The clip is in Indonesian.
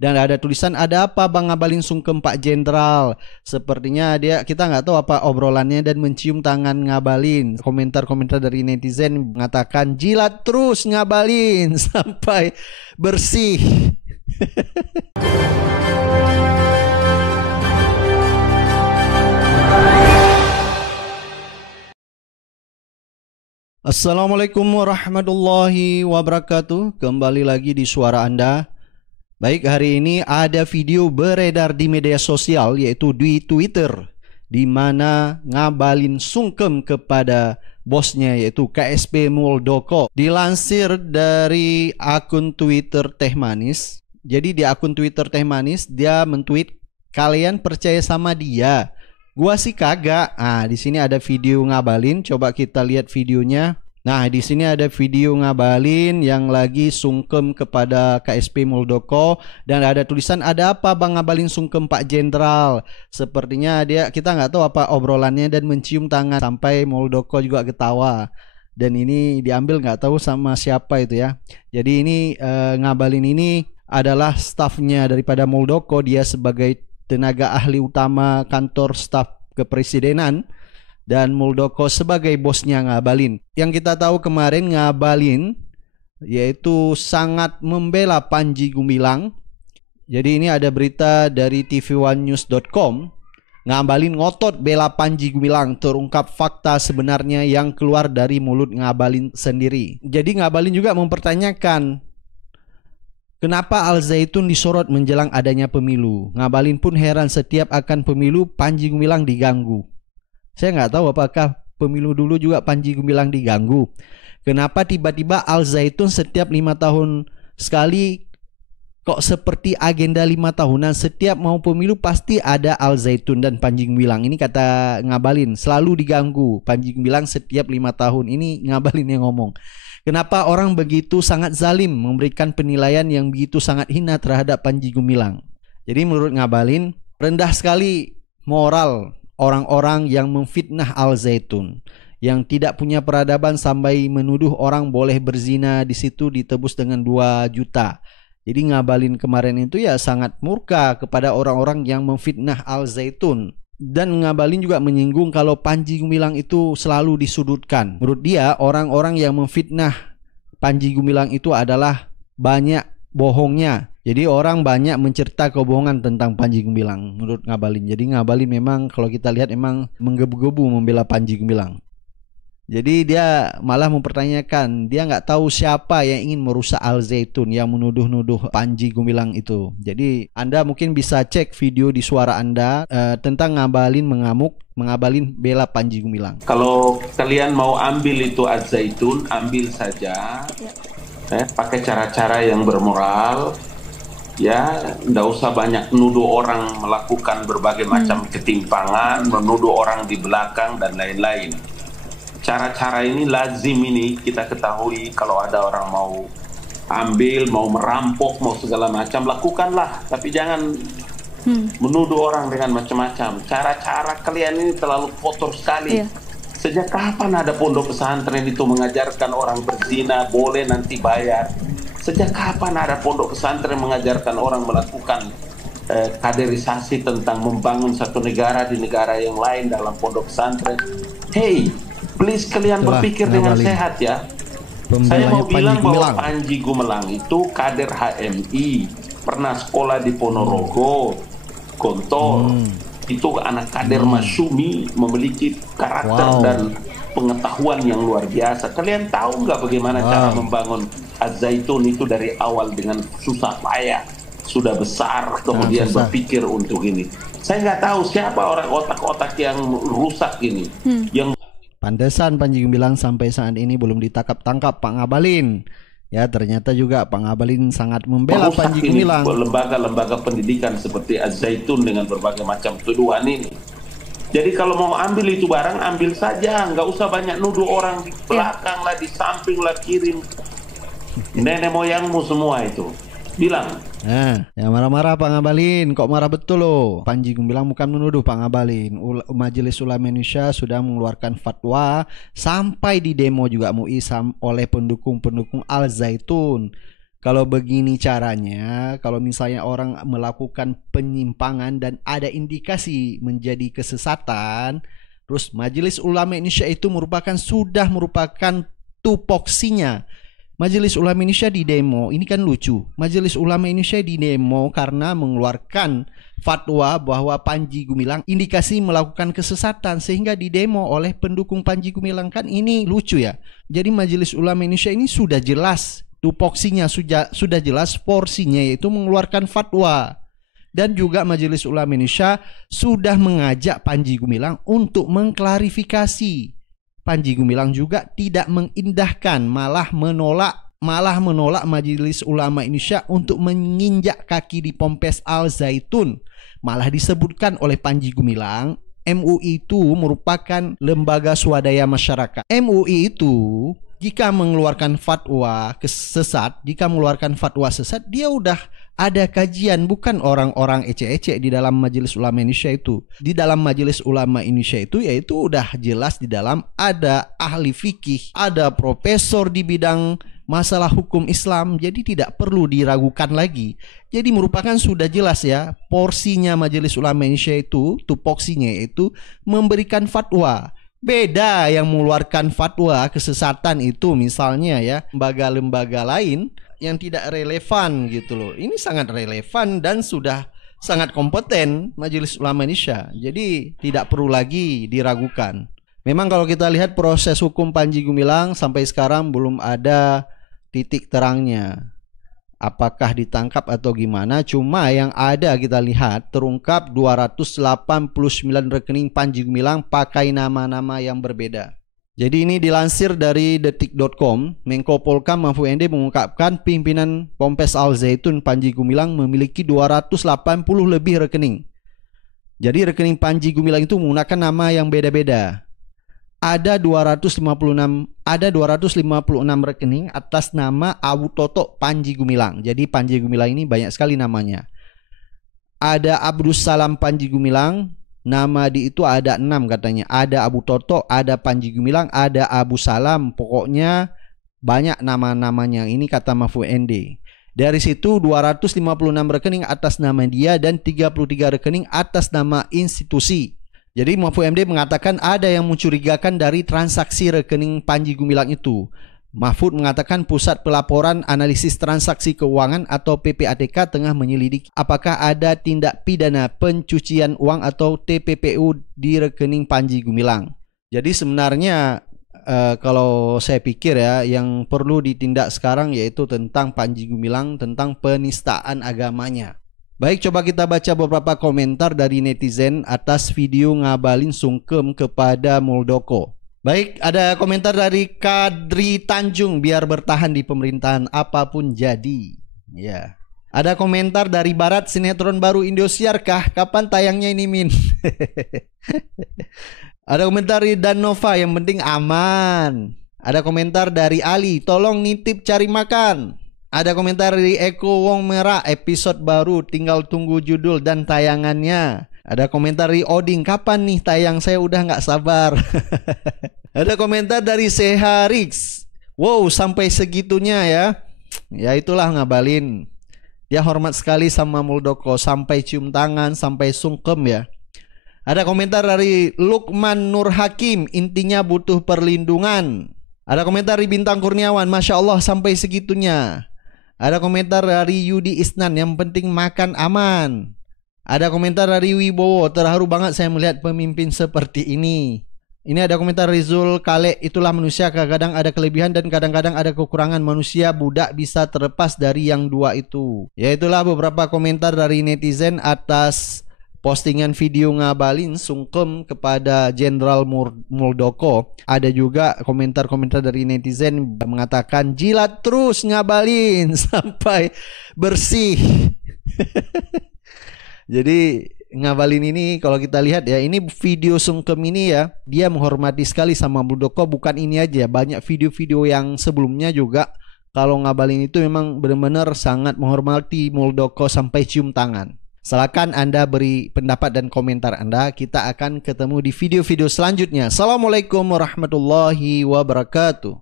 Dan ada tulisan, ada apa Bang Ngabalin sungkem Pak Jenderal? Sepertinya kita nggak tahu apa obrolannya dan mencium tangan Ngabalin. Komentar-komentar dari netizen mengatakan jilat terus Ngabalin sampai bersih. Assalamualaikum warahmatullahi wabarakatuh. Kembali lagi di suara Anda. Baik, hari ini ada video beredar di media sosial, yaitu di Twitter, di mana Ngabalin sungkem kepada bosnya, yaitu KSP Muldoko. Dilansir dari akun Twitter Teh Manis. Jadi di akun Twitter Teh Manis dia mentweet, kalian percaya sama dia? Gua sih kagak. Nah, di sini ada video Ngabalin, coba kita lihat videonya. Nah, di sini ada video Ngabalin yang lagi sungkem kepada KSP Muldoko dan ada tulisan, ada apa Bang Ngabalin sungkem Pak Jenderal? Sepertinya kita nggak tahu apa obrolannya dan mencium tangan sampai Muldoko juga ketawa. Dan ini diambil nggak tahu sama siapa itu ya. Jadi ini Ngabalin ini adalah stafnya daripada Muldoko, dia sebagai tenaga ahli utama kantor staf kepresidenan dan Muldoko sebagai bosnya Ngabalin. Yang kita tahu kemarin Ngabalin yaitu sangat membela Panji Gumilang. Jadi ini ada berita dari tv1news.com. Ngabalin ngotot bela Panji Gumilang, terungkap fakta sebenarnya yang keluar dari mulut Ngabalin sendiri. Jadi Ngabalin juga mempertanyakan, kenapa Al Zaitun disorot menjelang adanya pemilu? Ngabalin pun heran, setiap akan pemilu Panji Gumilang diganggu. Saya nggak tahu apakah pemilu dulu juga Panji Gumilang diganggu. Kenapa tiba-tiba Al Zaitun setiap 5 tahun sekali kok seperti agenda 5 tahunan, setiap mau pemilu pasti ada Al Zaitun dan Panji Gumilang. Ini kata Ngabalin, selalu diganggu Panji Gumilang setiap 5 tahun. Ini Ngabalin yang ngomong. Kenapa orang begitu sangat zalim memberikan penilaian yang begitu sangat hina terhadap Panji Gumilang? Jadi menurut Ngabalin, rendah sekali moral orang-orang yang memfitnah Al Zaitun, yang tidak punya peradaban sampai menuduh orang boleh berzina di situ ditebus dengan 2 juta. Jadi Ngabalin kemarin itu ya sangat murka kepada orang-orang yang memfitnah Al Zaitun. Dan Ngabalin juga menyinggung kalau Panji Gumilang itu selalu disudutkan. Menurut dia, orang-orang yang memfitnah Panji Gumilang itu adalah banyak bohongnya. Jadi orang banyak mencerita kebohongan tentang Panji Gumilang menurut Ngabalin. Jadi Ngabalin memang kalau kita lihat memang menggebu-gebu membela Panji Gumilang. Jadi dia malah mempertanyakan, dia nggak tahu siapa yang ingin merusak Al Zaitun yang menuduh-nuduh Panji Gumilang itu. Jadi Anda mungkin bisa cek video di suara Anda tentang Ngabalin mengamuk, Ngabalin bela Panji Gumilang. Kalau kalian mau ambil itu Al Zaitun, ambil saja. Pakai cara-cara yang bermoral. Ya, nggak usah banyak menuduh orang melakukan berbagai macam ketimpangan, menuduh orang di belakang dan lain-lain. Cara-cara ini lazim ini kita ketahui, kalau ada orang mau ambil, mau merampok, mau segala macam, lakukanlah. Tapi jangan menuduh orang dengan macam-macam. Cara-cara kalian ini terlalu kotor sekali. Sejak kapan ada pondok pesantren itu mengajarkan orang berzina boleh nanti bayar? Sejak kapan ada pondok pesantren mengajarkan orang melakukan kaderisasi tentang membangun satu negara di negara yang lain dalam pondok pesantren? Hey, please kalian berpikir dengan sehat ya. Saya mau bilang bahwa Panji Gumilang itu kader HMI, pernah sekolah di Ponorogo, Gontor. Itu anak kader masyumi, memiliki karakter dan pengetahuan yang luar biasa. Kalian tahu nggak bagaimana cara membangun Al Zaitun itu dari awal dengan susah payah, sudah besar, kemudian berpikir untuk ini. Saya nggak tahu siapa orang otak-otak yang rusak ini, yang pantesan Panji Gumilang sampai saat ini belum ditangkap-tangkap Pak Ngabalin. Ya, ternyata juga Pak Ngabalin sangat membela Panji Gumilang. Lembaga-lembaga pendidikan seperti Al Zaitun dengan berbagai macam tuduhan ini. Jadi kalau mau ambil itu barang, ambil saja, nggak usah banyak nuduh orang di belakang lah, di samping lah, kirim. Nenek moyangmu semua itu. Bilang. Ya marah-marah Pak Ngabalin, kok marah betul loh. Panji Gumilang bukan menuduh Pak Ngabalin. Majelis Ulama Indonesia sudah mengeluarkan fatwa sampai di demo juga MUI oleh pendukung-pendukung Al Zaitun. Kalau begini caranya, kalau misalnya orang melakukan penyimpangan dan ada indikasi menjadi kesesatan, terus Majelis Ulama Indonesia itu sudah merupakan tupoksinya. Majelis Ulama Indonesia di demo, ini kan lucu. Majelis Ulama Indonesia di demo karena mengeluarkan fatwa bahwa Panji Gumilang indikasi melakukan kesesatan, sehingga di demo oleh pendukung Panji Gumilang. Kan ini lucu ya. Jadi Majelis Ulama Indonesia ini sudah jelas tupoksinya, sudah jelas porsinya, yaitu mengeluarkan fatwa. Dan juga Majelis Ulama Indonesia sudah mengajak Panji Gumilang untuk mengklarifikasi. Panji Gumilang juga tidak mengindahkan, malah menolak Majelis Ulama Indonesia untuk menginjak kaki di Ponpes Al Zaitun. Malah disebutkan oleh Panji Gumilang, MUI itu merupakan lembaga swadaya masyarakat. MUI itu jika mengeluarkan fatwa sesat, dia udah ada kajian, bukan orang-orang ecek-ecek di dalam Majelis Ulama Indonesia itu. Di dalam Majelis Ulama Indonesia itu yaitu udah jelas di dalam ada ahli fikih, ada profesor di bidang masalah hukum Islam, jadi tidak perlu diragukan lagi. Jadi merupakan sudah jelas ya, porsinya Majelis Ulama Indonesia itu, tupoksinya itu memberikan fatwa. Beda yang mengeluarkan fatwa kesesatan itu misalnya ya, lembaga-lembaga lain yang tidak relevan gitu loh. Ini sangat relevan dan sudah sangat kompeten Majelis Ulama Indonesia. Jadi tidak perlu lagi diragukan. Memang kalau kita lihat proses hukum Panji Gumilang sampai sekarang belum ada titik terangnya. Apakah ditangkap atau gimana? Cuma yang ada kita lihat terungkap 289 rekening Panji Gumilang pakai nama-nama yang berbeda. Jadi ini dilansir dari detik.com, Menko Polkam Mahfud MD mengungkapkan pimpinan Ponpes Al Zaitun Panji Gumilang memiliki 280 lebih rekening. Jadi rekening Panji Gumilang itu menggunakan nama yang beda-beda. Ada 256 rekening atas nama Abu Toto Panji Gumilang. Jadi Panji Gumilang ini banyak sekali namanya. Ada Abdus Salam Panji Gumilang, nama di itu ada 6 katanya. Ada Abu Toto, ada Panji Gumilang, ada Abu Salam. Pokoknya banyak nama-namanya. Ini kata Mahfud MD. Dari situ 256 rekening atas nama dia dan 33 rekening atas nama institusi. Jadi Mahfud MD mengatakan ada yang mencurigakan dari transaksi rekening Panji Gumilang itu. Mahfud mengatakan Pusat Pelaporan Analisis Transaksi Keuangan atau PPATK tengah menyelidiki apakah ada tindak pidana pencucian uang atau TPPU di rekening Panji Gumilang. Jadi sebenarnya kalau saya pikir ya, yang perlu ditindak sekarang yaitu tentang Panji Gumilang, tentang penistaan agamanya. Baik, coba kita baca beberapa komentar dari netizen atas video ngabalin sungkem kepada Muldoko. Baik, ada komentar dari Kadri Tanjung, biar bertahan di pemerintahan apapun jadi. Ya. Ada komentar dari Barat, sinetron baru Indosiar kah? Kapan tayangnya ini, Min? Ada komentar dari Danova, yang penting aman. Ada komentar dari Ali, tolong nitip cari makan. Ada komentar dari Eko Wong Merah, episode baru tinggal tunggu judul dan tayangannya. Ada komentar dari Oding, kapan nih tayang, saya udah nggak sabar. Ada komentar dari Seharix, wow sampai segitunya ya. Ya itulah ngabalin. Dia hormat sekali sama Muldoko, sampai cium tangan, sampai sungkem ya. Ada komentar dari Lukman Nur Hakim, intinya butuh perlindungan. Ada komentar dari Bintang Kurniawan, Masya Allah sampai segitunya. Ada komentar dari Yudi Isnan, yang penting makan aman. Ada komentar dari Wibowo, terharu banget saya melihat pemimpin seperti ini. Ini ada komentar Rizul Kale, itulah manusia, kadang-kadang ada kelebihan dan kadang-kadang ada kekurangan. Manusia budak bisa terlepas dari yang dua itu. Ya itulah beberapa komentar dari netizen atas postingan video ngabalin sungkem kepada Jenderal Muldoko. Ada juga komentar-komentar dari netizen mengatakan jilat terus ngabalin sampai bersih. Jadi ngabalin ini kalau kita lihat ya, ini video sungkem ini ya, dia menghormati sekali sama Muldoko. Bukan ini aja, banyak video-video yang sebelumnya juga kalau ngabalin itu memang benar-benar sangat menghormati Muldoko sampai cium tangan. Silakan Anda beri pendapat dan komentar Anda. Kita akan ketemu di video-video selanjutnya. Assalamualaikum warahmatullahi wabarakatuh.